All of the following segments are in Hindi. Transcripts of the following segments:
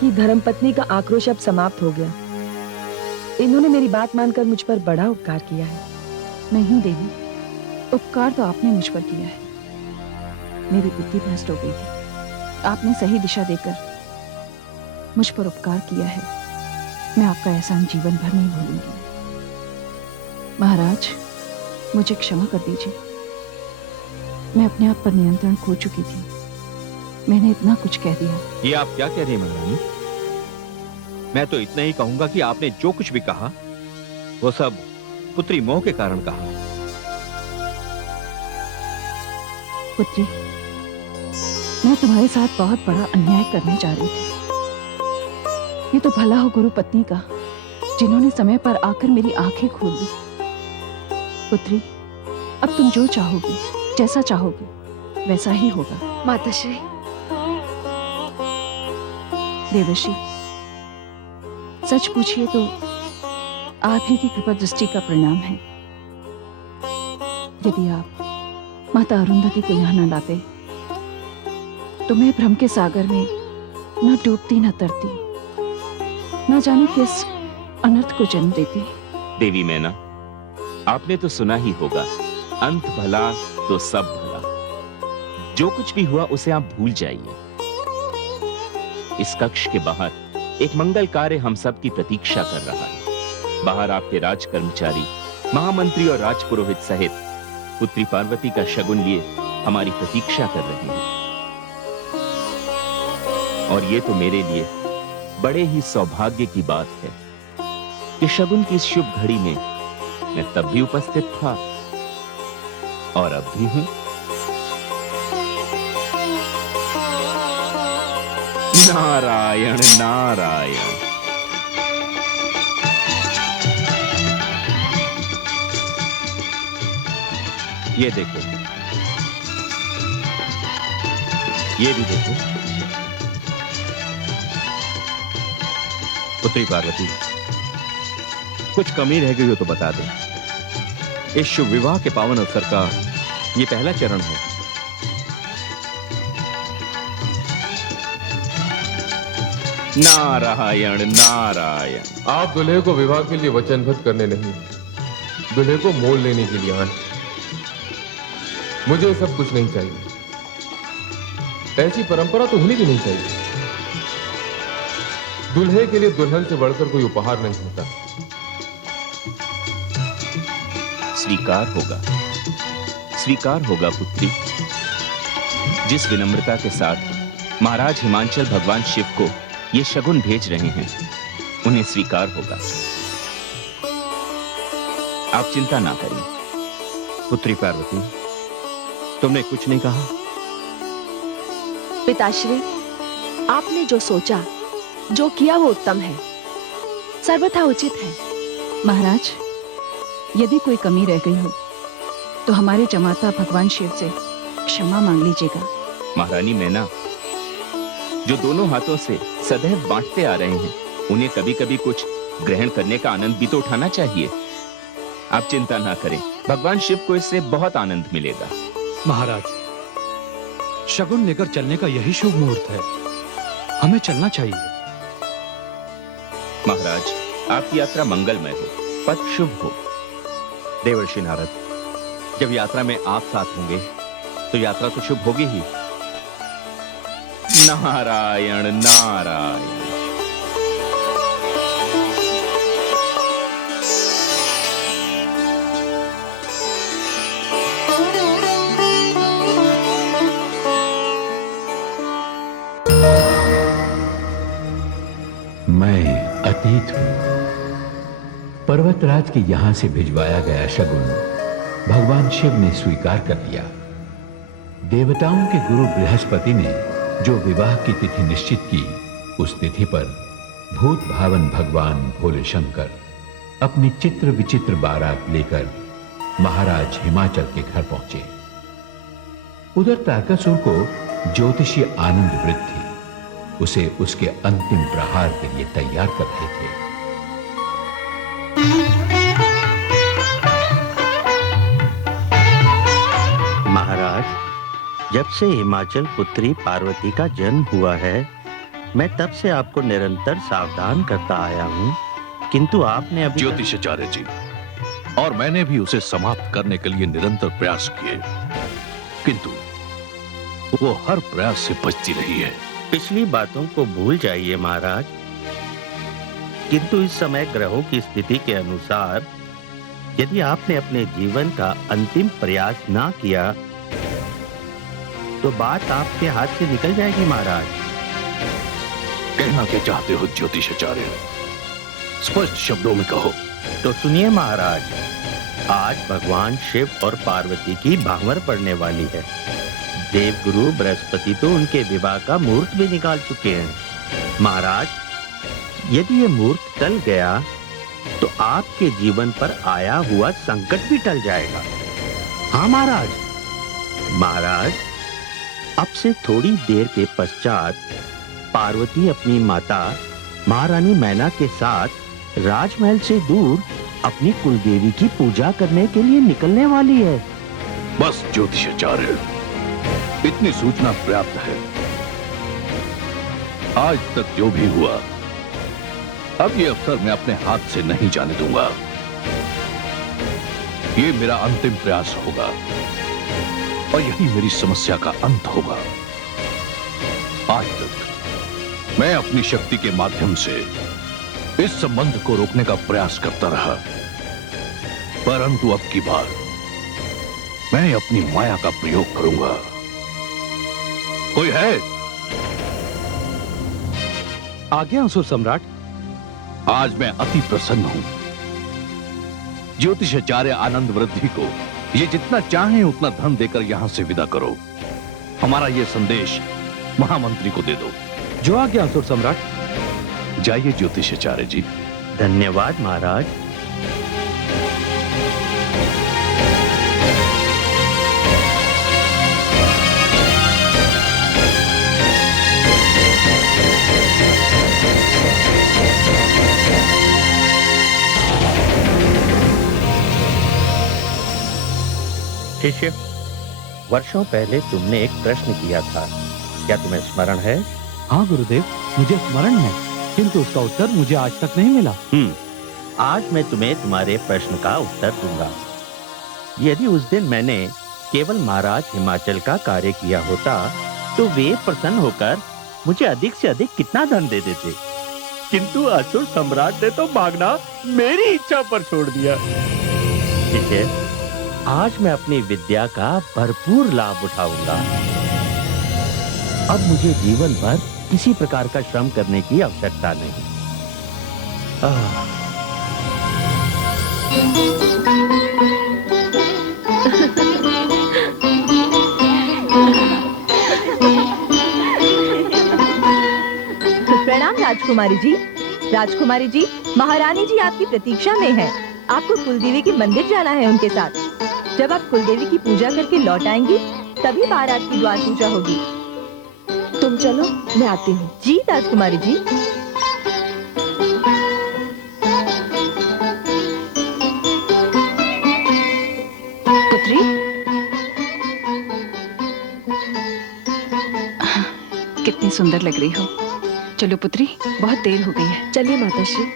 कि धर्मपत्नी का आक्रोश अब समाप्त हो गया। इन्होंने मेरी बात मानकर मुझ पर बड़ा उपकार किया है। नहीं देवी, उपकार तो आपने मुझ पर किया है। मेरी बुद्धि भ्रष्ट हो गई थी, आपने सही दिशा देकर मुझ पर उपकार किया है। मैं आपका एहसान जीवन भर नहीं भूलूंगी। महाराज, मुझे क्षमा कर दीजिए। मैं अपने आप पर नियंत्रण खो चुकी थी। मैंने इतना कुछ कह दिया। ये आप क्या कह रही हैं महारानी? मैं तो इतना ही कहूंगा कि आपने जो कुछ भी कहा वो सब पुत्री मोह के कारण कहा। पुत्री, मैं तुम्हारे साथ बहुत बड़ा अन्याय करने जा रही थी। ये तो भला हो गुरु पत्नी का, जिन्होंने समय पर आकर मेरी आंखें खोल दी। पुत्री, अब तुम जो चाहोगी, जैसा चाहोगी, वैसा ही होगा। माताश्री। देवर्षि, सच पूछिए तो आप ही की कृपा दृष्टि का परिणाम है। यदि आप माता अरुंधति को यहां न लाते तो मैं भ्रम के सागर में न डूबती न तरती, न जाने किस अनर्थ को जन्म देती। देवी मैना, आपने तो सुना ही होगा, अंत भला तो सब भला। जो कुछ भी हुआ उसे आप भूल जाइए। इस कक्ष के बाहर एक मंगल कार्य हम सब की प्रतीक्षा कर रहा है। बाहर आपके राज कर्मचारी, महामंत्री और राजपुरोहित सहित पुत्री पार्वती का शगुन लिए हमारी प्रतीक्षा कर रहे हैं। और ये तो मेरे लिए बड़े ही सौभाग्य की बात है कि शगुन की इस शुभ घड़ी में मैं तब भी उपस्थित था और अब भी हूं। नारायण नारायण। ये देखो, ये भी देखो। पुत्री पार्वती, कुछ कमी रह गई हो तो बता दे। इस शुभ विवाह के पावन अवसर का ये पहला चरण है। नारायण नारायण। आप दूल्हे को विवाह के लिए वचनबद्ध करने नहीं, दूल्हे को मोल लेने के लिए आए। मुझे सब कुछ नहीं चाहिए। ऐसी परंपरा तो होनी भी नहीं चाहिए। दूल्हे के लिए दुल्हन से बढ़कर कोई उपहार नहीं होता। स्वीकार होगा, स्वीकार होगा पुत्री। जिस विनम्रता के साथ महाराज हिमांचल भगवान शिव को ये शगुन भेज रहे हैं, उन्हें स्वीकार होगा। आप चिंता ना करें। पुत्री पार्वती, तुमने कुछ नहीं कहा। पिताश्री, आपने जो सोचा, जो किया वो उत्तम है, सर्वथा उचित है। महाराज, यदि कोई कमी रह गई हो तो हमारे जमाता भगवान शिव से क्षमा मांग लीजिएगा। महारानी मैना, जो दोनों हाथों से सदैव बांटते आ रहे हैं, उन्हें कभी कभी कुछ ग्रहण करने का आनंद भी तो उठाना चाहिए। आप चिंता ना करें, भगवान शिव को इससे बहुत आनंद मिलेगा। महाराज, शगुन लेकर चलने का यही शुभ मुहूर्त है। हमें चलना चाहिए। महाराज, आपकी यात्रा मंगलमय हो, पथ शुभ हो। देवर्षि नारद, जब यात्रा में आप साथ होंगे तो यात्रा तो शुभ होगी ही। नारायण नारायण। मैं अतीत हूं। पर्वतराज के यहां से भिजवाया गया शगुन भगवान शिव ने स्वीकार कर लिया। देवताओं के गुरु बृहस्पति ने जो विवाह की तिथि निश्चित की, उस तिथि पर भूत भावन भगवान भोले शंकर अपनी चित्र विचित्र बारात लेकर महाराज हिमाचल के घर पहुंचे। उधर तारकासुर को ज्योतिषी आनंद वृत्त थी। उसे उसके अंतिम प्रहार के लिए तैयार कर रहे थे। महाराज, जब से हिमाचल पुत्री पार्वती का जन्म हुआ है, मैं तब से आपको निरंतर सावधान करता आया हूँ, किंतु आपने अभी तक- ज्योतिषाचार्य जी, और मैंने भी उसे समाप्त करने के लिए निरंतर प्रयास किए, किंतु वो हर प्रयास से बचती रही है। पिछली बातों को भूल जाइए महाराज, किंतु इस समय ग्रहों की स्थिति के अनुसार यदि आपने अपने जीवन का अंतिम प्रयास ना किया तो बात आपके हाथ से निकल जाएगी महाराज। कहना क्या चाहते हो ज्योतिषाचार्य? स्पष्ट शब्दों में कहो। तो सुनिए महाराज, आज भगवान शिव और पार्वती की भांवर पड़ने वाली है। देवगुरु बृहस्पति तो उनके विवाह का मुहूर्त भी निकाल चुके हैं। महाराज, यदि ये मुहूर्त टल गया तो आपके जीवन पर आया हुआ संकट भी टल जाएगा। हाँ महाराज। महाराज, अब से थोड़ी देर के पश्चात पार्वती अपनी माता महारानी मैना के साथ राजमहल से दूर अपनी कुलदेवी की पूजा करने के लिए निकलने वाली है। बस ज्योतिषाचार्य, इतनी सूचना पर्याप्त है। आज तक जो भी हुआ, अब ये अवसर मैं अपने हाथ से नहीं जाने दूंगा। ये मेरा अंतिम प्रयास होगा और यही मेरी समस्या का अंत होगा। आज तक मैं अपनी शक्ति के माध्यम से इस संबंध को रोकने का प्रयास करता रहा, परंतु अब की बार मैं अपनी माया का प्रयोग करूंगा। कोई है? आज्ञा असुर सम्राट। आज मैं अति प्रसन्न हूं। ज्योतिषाचार्य आनंद वृद्धि को ये जितना चाहे उतना धन देकर यहां से विदा करो। हमारा ये संदेश महामंत्री को दे दो। जो आज्ञा असुर सम्राट। जाइए ज्योतिषाचार्य जी। धन्यवाद महाराज। शिष्य, वर्षों पहले तुमने एक प्रश्न किया था, क्या तुम्हें स्मरण है? हाँ गुरुदेव, मुझे स्मरण है, किंतु उसका उत्तर मुझे आज तक नहीं मिला। आज मैं तुम्हें तुम्हारे प्रश्न का उत्तर दूंगा। यदि उस दिन मैंने केवल महाराज हिमाचल का कार्य किया होता तो वे प्रसन्न होकर मुझे अधिक से अधिक कितना धन दे देते, किंतु असुर सम्राट ने तो मांगना मेरी इच्छा पर छोड़ दिया। ठीक है, आज मैं अपनी विद्या का भरपूर लाभ उठाऊंगा। अब मुझे जीवन भर किसी प्रकार का श्रम करने की आवश्यकता नहीं। प्रणाम राजकुमारी जी। राजकुमारी जी, महारानी जी आपकी प्रतीक्षा में हैं। आपको कुलदेवी के मंदिर जाना है उनके साथ। जब आप कुलदेवी की पूजा करके लौट आएंगी तभी बारात की द्वार पूजा होगी। तुम चलो, मैं आती हूँ। जी राजकुमारी जी। पुत्री, कितनी सुंदर लग रही हो। चलो पुत्री, बहुत देर हो गई है। चलिए माताश्री।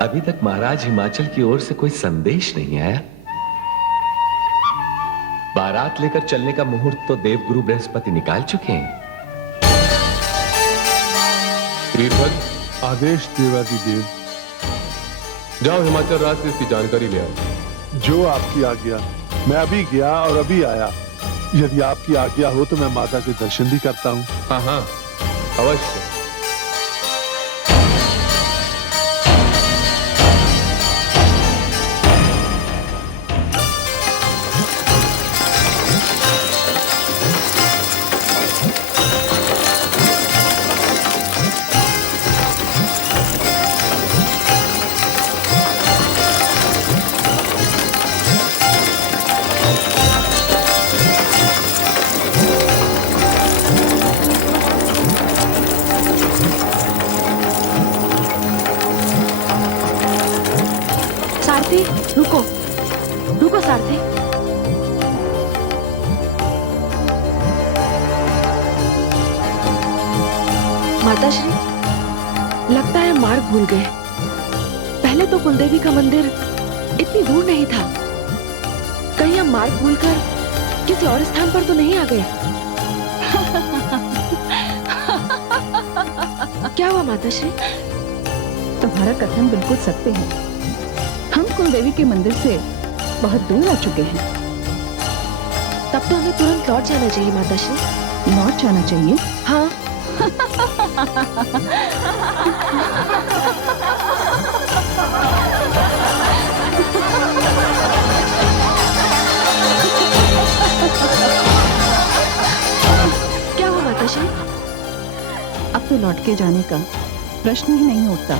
अभी तक महाराज हिमाचल की ओर से कोई संदेश नहीं आया। बारात लेकर चलने का मुहूर्त तो देवगुरु बृहस्पति निकाल चुके हैं। वीरभद्र, आदेश देवाधिदेव। जाओ हिमाचल राज से इसकी जानकारी ले आओ। जो आपकी आज्ञा। मैं अभी गया और अभी आया। यदि आपकी आज्ञा हो तो मैं माता के दर्शन भी करता हूँ। हाँ हाँ, अवश्य। रुको रुको सारथी। माताश्री, लगता है मार्ग भूल गए। पहले तो कुलदेवी का मंदिर इतनी दूर नहीं था। कहीं हम मार्ग भूलकर किसी और स्थान पर तो नहीं आ गए? क्या हुआ माताश्री? तुम्हारा कथन बिल्कुल सत्य है। हम कुलदेवी के मंदिर से बहुत दूर आ चुके हैं। तब तो हमें तुरंत लौट जाना चाहिए माताश्री। लौट जाना चाहिए? हाँ। क्या हुआ माताश्री? अब तो लौट के जाने का प्रश्न ही नहीं उठता।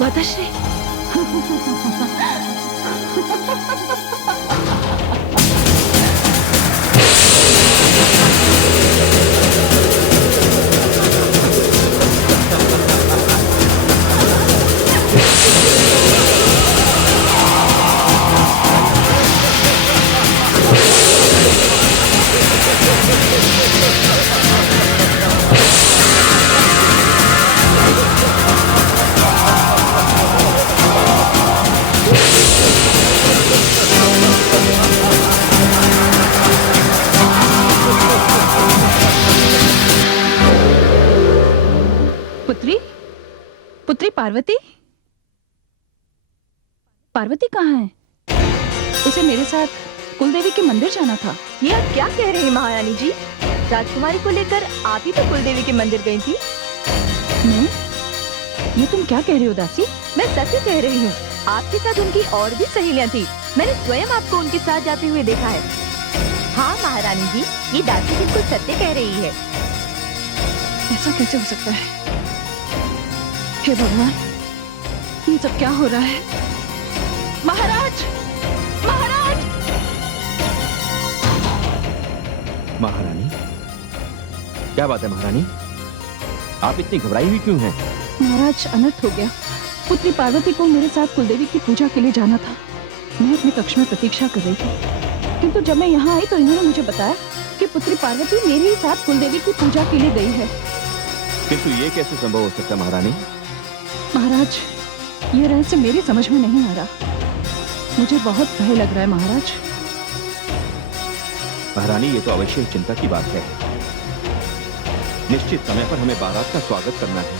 माताश्री, पुत्री पार्वती? पार्वती कहाँ है? उसे मेरे साथ कुलदेवी के मंदिर जाना था। ये आप क्या कह रहे हैं महारानी जी? राजकुमारी को लेकर आप ही तो कुलदेवी के मंदिर गई थी। मैं? ये तुम क्या कह रही हो दासी? मैं सत्य कह रही हूँ। आपके साथ उनकी और भी सहेलियाँ थी। मैंने स्वयं आपको उनके साथ जाते हुए देखा है। हाँ महारानी जी, ये दासी बिल्कुल सत्य कह रही है। ऐसा कैसे हो सकता है? हे भगवान, ये सब क्या हो रहा है? महाराज! महाराज! महारानी, क्या बात है महारानी? आप इतनी घबराई हुई क्यों हैं? महाराज, अनर्थ हो गया। पुत्री पार्वती को मेरे साथ कुलदेवी की पूजा के लिए जाना था। मैं अपने कक्ष में प्रतीक्षा कर रही थी, किंतु जब मैं यहाँ आई तो इन्होंने मुझे बताया कि पुत्री पार्वती मेरे ही साथ कुलदेवी की पूजा के लिए गई है। किंतु ये कैसे संभव हो सकता है महारानी? महाराज, ये रहस्य मेरी समझ में नहीं आ रहा। मुझे बहुत भय लग रहा है महाराज। महारानी, ये तो अवश्य चिंता की बात है। निश्चित समय पर हमें बारात का स्वागत करना है,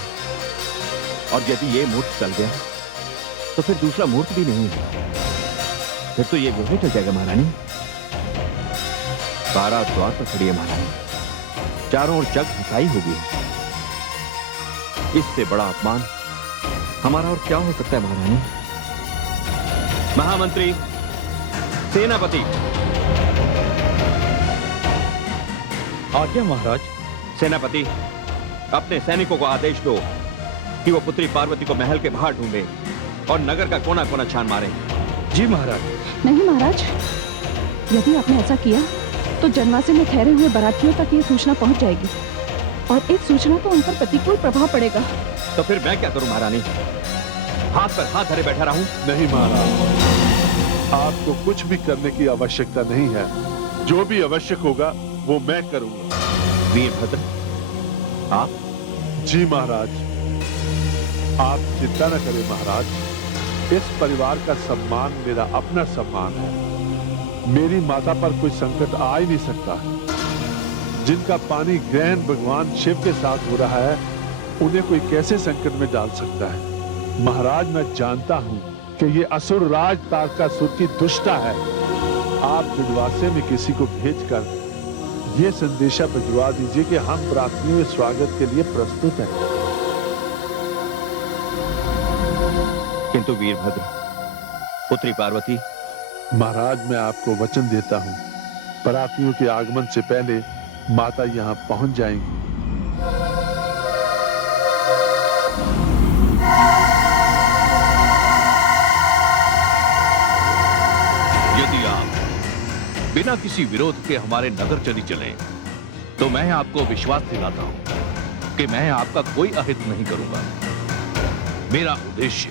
और यदि ये मुहूर्त चल गया तो फिर दूसरा मुहूर्त भी नहीं है। फिर तो ये विवाह चल जाएगा महारानी। बारात द्वार पर खड़ी है महारानी, चारों ओर जग हंसाई होगी। इससे बड़ा अपमान हमारा और क्या हो सकता है महारानी? महामंत्री, सेनापति। आज्ञा महाराज। सेनापति, अपने सैनिकों को आदेश दो कि वो पुत्री पार्वती को महल के बाहर ढूंढे और नगर का कोना कोना छान मारे। जी महाराज। नहीं महाराज, यदि आपने ऐसा किया तो जनवासे में ठहरे हुए बारातियों तक ये सूचना पहुंच जाएगी, और इस सूचना को उन पर प्रतिकूल प्रभाव पड़ेगा। तो फिर मैं क्या करूं महारानी? हाथ पर हाथ धरे बैठा रहूं? नहीं महाराज, आपको कुछ भी करने की आवश्यकता नहीं है। जो भी आवश्यक होगा वो मैं करूंगा। वीरभद्र, आप? जी महाराज, आप चिंता न करें महाराज। इस परिवार का सम्मान मेरा अपना सम्मान है। मेरी माता पर कोई संकट आ ही नहीं सकता। जिनका पानी ग्रहण भगवान शिव के साथ हो रहा है, उन्हें कोई कैसे संकट में डाल सकता है? महाराज, मैं जानता हूं कि ये असुर राज तारकासुर की दुष्टा है। आप विधवासे में किसी को भेजकर ये संदेशा भिजवा दीजिए कि हम प्रार्थनियों के स्वागत के लिए प्रस्तुत हैं। किंतु वीरभद्र, पुत्री पार्वती? महाराज, मैं आपको वचन देता हूं, प्रार्थनियों के आगमन से पहले माता यहां पहुंच जाएंगी। यदि आप बिना किसी विरोध के हमारे नगर चली चलें, तो मैं आपको विश्वास दिलाता हूं कि मैं आपका कोई अहित नहीं करूंगा। मेरा उद्देश्य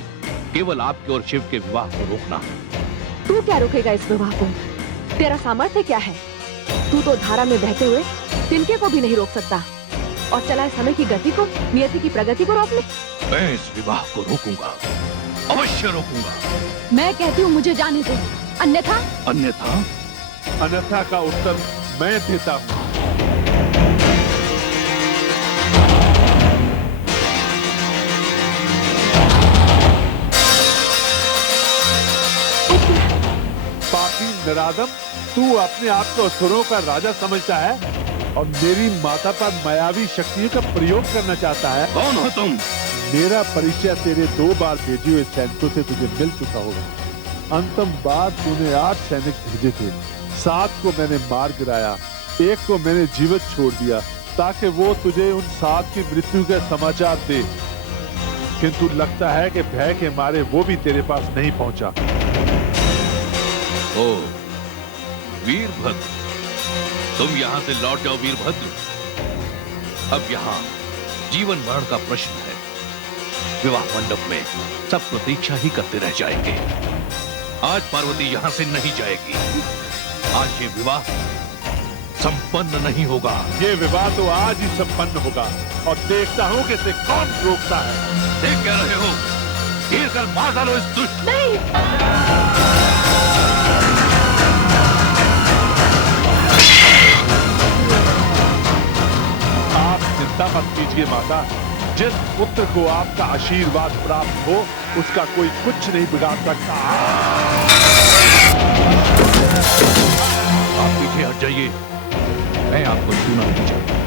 केवल आपके और शिव के विवाह को रोकना। तू क्या रोकेगा इस विवाह को? तेरा सामर्थ्य क्या है? तू तो धारा में बहते हुए तिनके को भी नहीं रोक सकता और चला है समय की गति को, नियति की प्रगति को रोकने। मैं इस विवाह को रोकूंगा, अवश्य रोकूंगा। मैं कहती हूँ मुझे जाने दो, अन्यथा अन्यथा का उत्तर मैं देता हूँ। पापी निरादम, तू अपने आप को असुरों का राजा समझता है और मेरी माता पर मायावी शक्तियों का प्रयोग करना चाहता है। कौन हो तुम? मेरा परिचय तेरे 2 बार भेजे हुए सैनिकों से तुझे मिल चुका होगा। अंतिम बार तूने 8 सैनिक भेजे थे, 7 को मैंने मार गिराया, 1 को मैंने जीवित छोड़ दिया ताकि वो तुझे उन 7 की मृत्यु का समाचार दे, किंतु लगता है कि भय के मारे वो भी तेरे पास नहीं पहुंचा। ओ वीरभद्र, तुम यहां से लौट जाओ वीरभद्र। अब यहां जीवन मरण का प्रश्न है। विवाह मंडप में सब प्रतीक्षा ही करते रह जाएंगे। आज पार्वती यहां से नहीं जाएगी। आज ये विवाह संपन्न नहीं होगा। ये विवाह तो आज ही संपन्न होगा और देखता हूं कि इसे कौन रोकता है। देख क्या रहे हो? तीर कर मार डालो इस दुष्ट। नहीं, चिंता मत कीजिए माता, जिस पुत्र को आपका आशीर्वाद प्राप्त हो उसका कोई कुछ नहीं बिगाड़ सकता। आप पीछे हट जाइए, मैं आपको छूना नहीं चाहता।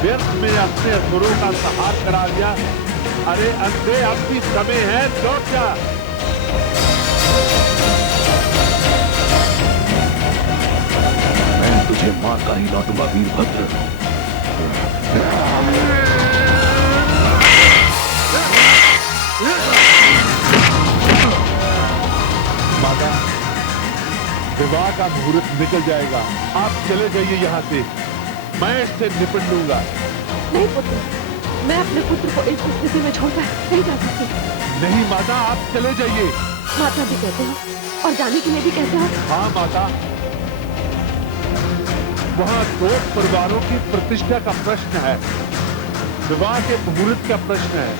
व्यर्थ में अपने असुरों का सहार करा दिया। अरे अंधे, अब भी समय है, लौट जा। मैं तुझे मार कर ही लौटूंगा वीरभद्र। माता, विवाह का मुहूर्त निकल जाएगा, आप चले जाइए यहाँ से, मैं इससे निपट लूंगा। नहीं पुत्र, मैं अपने पुत्र को इस स्थिति में छोड़कर नहीं जा सकती। नहीं माता, आप चले जाइए। माता भी कहते हो और जाने के लिए भी कहते हो। हाँ माता, वहाँ 2 परिवारों की प्रतिष्ठा का प्रश्न है, विवाह के मुहूर्त का प्रश्न है।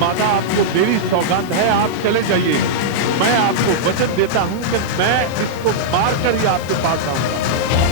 माता, आपको मेरी सौगंध है, आप चले जाइए। मैं आपको वचन देता हूँ कि मैं इसको मारकर ही आपके पास आऊंगा।